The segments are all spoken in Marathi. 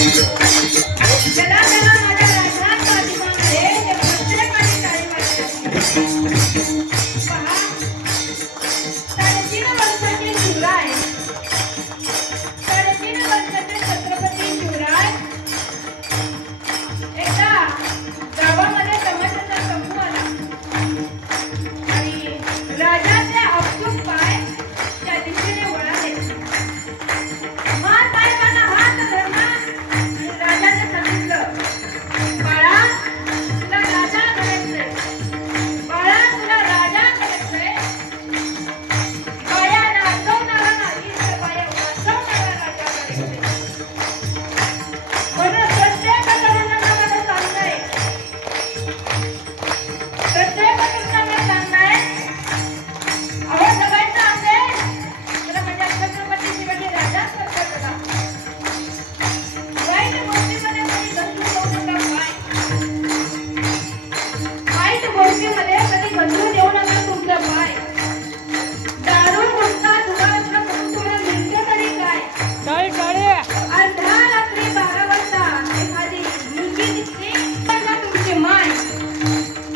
चला चला माझ्या राजधान पाठीमागे ते प्रत्येकाने टाळी वाजवायची. पहा, 3.5 वर्षाचे शिवराय, 3.5 वर्षाचे छत्रपती शिवराय एकदा गावामध्ये तमाशाचा समूह आला आणि राजाचे आपसूक पाय त्या दिशेने वळाले. महासाहेबांना हात धरला आणि राजाने सांगितलं, बाळा तुला राजा करायचंय, बाळा तुला राजा करायचंय. बाया नाचवणारा नाही तर बाया वाचवणारा राजा करायचंय. म्हणून प्रत्येक तरुणाला मला सांगताय, प्रत्येक तरुणाला सांगताय, अहो जगायचं असेल तर माझ्या छत्रपती शिवाजी राजाच करतात बघा. वाईट गोष्टीमध्ये कधी गंजू देऊ नका पाय. वाईट गोष्टीमध्ये कधी गंजू देऊ नका तुमचा पाय. दारू गुटखा जुगारातलं करून तुम्हाला मिळतं तरी काय? अर्ध्या रात्री 12 वाजता एखादी मुलगी दिसली तर ना तुमची मान.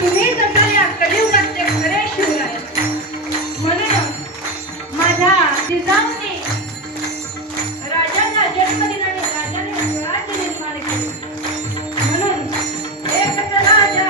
तुम्ही जसा या कलियुगाचे खरे शिवराय. म्हणून माझ्या जिजाऊने राजाचा जन्म दिला आणि राजाने राज्य निर्माण केले. म्हणून एकच राजा